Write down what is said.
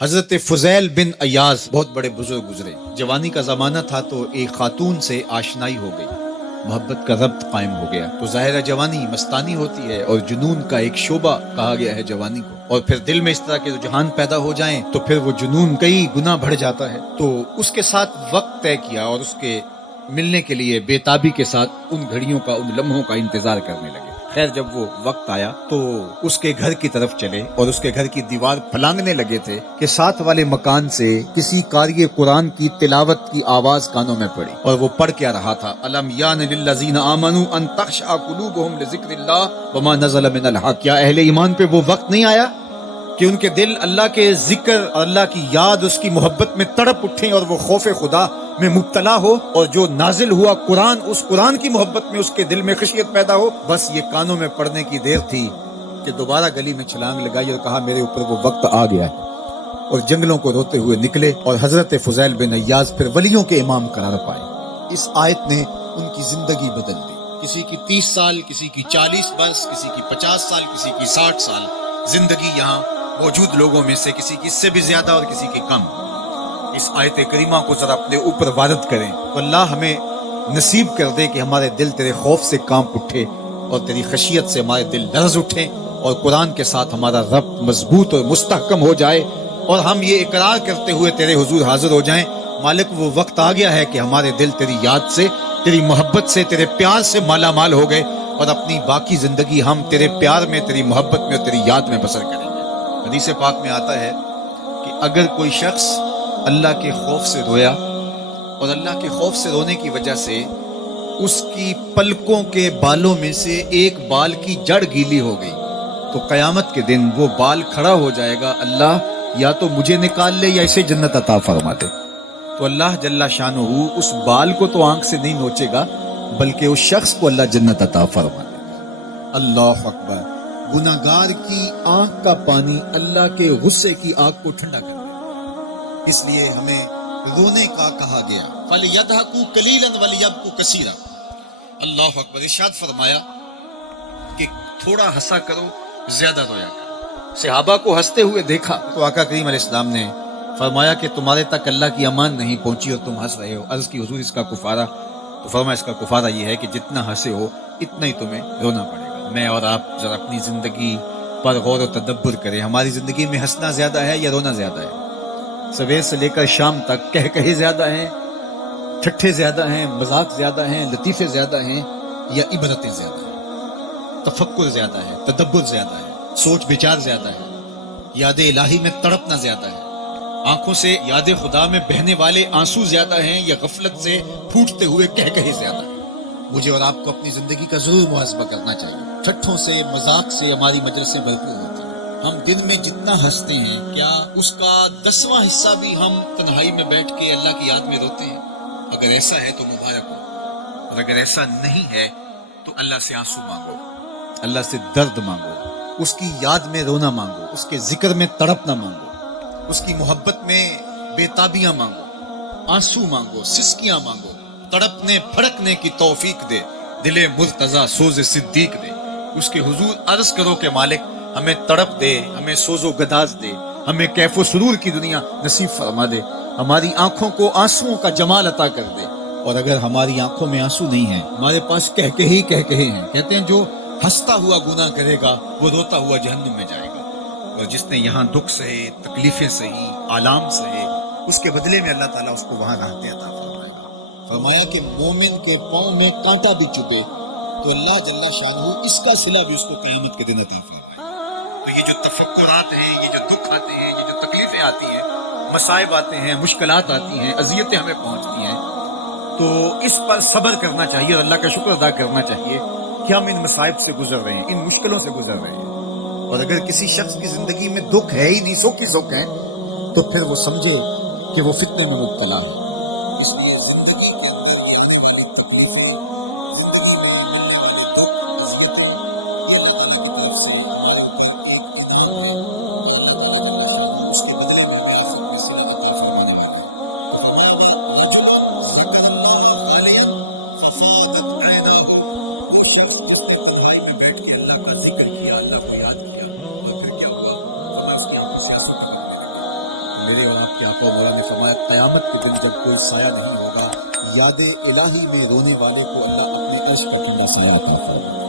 حضرت فضیل بن ایاز بہت بڑے بزرگ گزرے. جوانی کا زمانہ تھا تو ایک خاتون سے آشنائی ہو گئی، محبت کا ربط قائم ہو گیا. تو ظاہر جوانی مستانی ہوتی ہے اور جنون کا ایک شعبہ کہا گیا ہے جوانی کو، اور پھر دل میں اس طرح کے رجحان پیدا ہو جائیں تو پھر وہ جنون کئی گنا بڑھ جاتا ہے. تو اس کے ساتھ وقت طے کیا اور اس کے ملنے کے لیے بے تابی کے ساتھ ان گھڑیوں کا، ان لمحوں کا انتظار کرنے لگے. خیر جب وہ وقت آیا تو اس کے گھر کی طرف چلے اور اس کے گھر کی دیوار پھلانگنے لگے تھے کہ ساتھ والے مکان سے کسی قاری قرآن کی تلاوت کی آواز کانوں میں پڑی. اور وہ پڑھ کیا رہا تھا، الم یان للذین آمنوا ان تخشع قلوبهم لذکر اللہ وما نزل من الحق. کیا اہل ایمان پہ وہ وقت نہیں آیا کہ ان کے دل اللہ کے ذکر اور اللہ کی یاد، اس کی محبت میں تڑپ اٹھیں اور وہ خوف خدا میں مبتلا ہو، اور جو نازل ہوا قرآن، اس قرآن کی محبت میں اس کے دل میں خشیت پیدا ہو. بس یہ کانوں میں پڑنے کی دیر تھی کہ دوبارہ گلی میں چھلانگ لگائی اور کہا میرے اوپر وہ وقت آ گیا ہے، اور جنگلوں کو روتے ہوئے نکلے اور حضرت فضیل بن ایاز پھر ولیوں کے امام قرار پائے. اس آیت نے ان کی زندگی بدل دی. کسی کی 30 سال، کسی کی 40 برس، کسی کی 50 سال، کسی کی 60 سال زندگی یہاں موجود لوگوں میں سے کسی کی اس سے بھی زیادہ اور کسی کی کم. اس آیت کریمہ کو ذرا اپنے اوپر وارد کریں تو اللہ ہمیں نصیب کر دے کہ ہمارے دل تیرے خوف سے کانپ اٹھے اور تیری خشیت سے ہمارے دل لرز اٹھیں، اور قرآن کے ساتھ ہمارا ربط مضبوط اور مستحکم ہو جائے، اور ہم یہ اقرار کرتے ہوئے تیرے حضور حاضر ہو جائیں، مالک وہ وقت آ گیا ہے کہ ہمارے دل تیری یاد سے، تیری محبت سے، تیرے پیار سے مالا مال ہو گئے، اور اپنی باقی زندگی ہم تیرے پیار میں، تیری محبت میں اور تیری یاد میں بسر کریں گے. حدیث پاک میں آتا ہے کہ اگر کوئی شخص اللہ کے خوف سے رویا اور اللہ کے خوف سے رونے کی وجہ سے اس کی پلکوں کے بالوں میں سے ایک بال کی جڑ گیلی ہو گئی تو قیامت کے دن وہ بال کھڑا ہو جائے گا، اللہ یا تو مجھے نکال لے یا اسے جنت عطا فرما دے. تو اللہ جل شانہ اس بال کو تو آنکھ سے نہیں نوچے گا بلکہ اس شخص کو اللہ جنت عطا فرما دے گا. اللہ اکبر. گناہگار کی آنکھ کا پانی اللہ کے غصے کی آگ کو ٹھنڈا کر دے. اس لیے ہمیں رونے کا کہا گیا، فَلْيَضْحَكُوا قَلِيلًا وَلْيَبْكُوا كَثِيرًا. اللہ اکبر. ارشاد فرمایا کہ تھوڑا ہنسا کرو، زیادہ رویا کرو. صحابہ کو ہنستے ہوئے دیکھا تو آقا کریم علیہ السلام نے فرمایا کہ تمہارے تک اللہ کی امان نہیں پہنچی اور تم ہنس رہے ہو. عرض کی حضور اس کا کفارہ؟ تو فرمایا اس کا کفارہ یہ ہے کہ جتنا ہنسے ہو اتنا ہی تمہیں رونا پڑے گا. میں اور آپ ذرا اپنی زندگی پر غور و تدبر کریں. ہماری زندگی میں ہنسنا زیادہ ہے یا رونا زیادہ ہے؟ سویر سے لے کر شام تک کہے زیادہ ہیں، ٹھٹھے زیادہ ہیں، مذاق زیادہ ہیں، لطیفے زیادہ ہیں، یا عبرتیں زیادہ ہیں؟ تفکر زیادہ ہے، تدبر زیادہ ہے، سوچ بچار زیادہ ہے، یاد الہی میں تڑپنا زیادہ ہے، آنکھوں سے یاد خدا میں بہنے والے آنسو زیادہ ہیں، یا غفلت سے پھوٹتے ہوئے کہے زیادہ ہیں؟ مجھے اور آپ کو اپنی زندگی کا ضرور محاسبہ کرنا چاہیے. ٹھٹھوں سے، مذاق سے ہماری مجلسیں بھرپور ہوتی ہیں. ہم دن میں جتنا ہنستے ہیں کیا اس کا 10واں حصہ بھی ہم تنہائی میں بیٹھ کے اللہ کی یاد میں روتے ہیں؟ اگر ایسا ہے تو مبارک ہو، اور اگر ایسا نہیں ہے تو اللہ سے آنسو مانگو، اللہ سے درد مانگو، اس کی یاد میں رونا مانگو، اس کے ذکر میں تڑپنا مانگو، اس کی محبت میں بے تابیاں مانگو، آنسو مانگو، سسکیاں مانگو. تڑپنے پھڑکنے کی توفیق دے، دل مرتضی سوز صدیق دے. اس کے حضور عرض کرو کہ مالک ہمیں تڑپ دے، ہمیں سوز و گداز دے، ہمیں کیف و سرور کی دنیا نصیب فرما دے، ہماری آنکھوں کو آنسوؤں کا جمال عطا کر دے. اور اگر ہماری آنکھوں میں آنسو نہیں ہیں، ہمارے پاس کہے ہیں، کہتے ہیں جو ہنستا ہوا گناہ کرے گا وہ روتا ہوا جہنم میں جائے گا، اور جس نے یہاں دکھ سہے، تکلیفیں سہی، آلام سہے، اس کے بدلے میں اللہ تعالیٰ اس کو وہاں راحتیں عطا فرمائے گا. فرمایا کہ مومن کے پاؤں میں کانٹا بھی چبھے تو اللہ جل شانہ اس کا صلہ بھی اس کو قیامت کے دن عطا فرمائے. تو یہ جو تفکرات ہیں، یہ جو دکھ آتے ہیں، یہ جو تکلیفیں آتی ہیں، مصائب آتے ہیں، مشکلات آتی ہیں، اذیتیں ہمیں پہنچتی ہیں، تو اس پر صبر کرنا چاہیے اور اللہ کا شکر ادا کرنا چاہیے کہ ہم ان مصائب سے گزر رہے ہیں، ان مشکلوں سے گزر رہے ہیں. اور اگر کسی شخص کی زندگی میں دکھ ہے ہی نہیں، سوکھ ہی سوکھ ہے، تو پھر وہ سمجھے کہ وہ فتنے میں مبتلا ہے. اس لیے زندگی کی میرے اور آپ کے آقا و مولا نے فرمایا قیامت کے دن جب کوئی سایہ نہیں ہوگا، یاد الہی میں رونے والے کو اللہ اپنے عرش کا ٹھنڈا سایہ عطا فرمائے.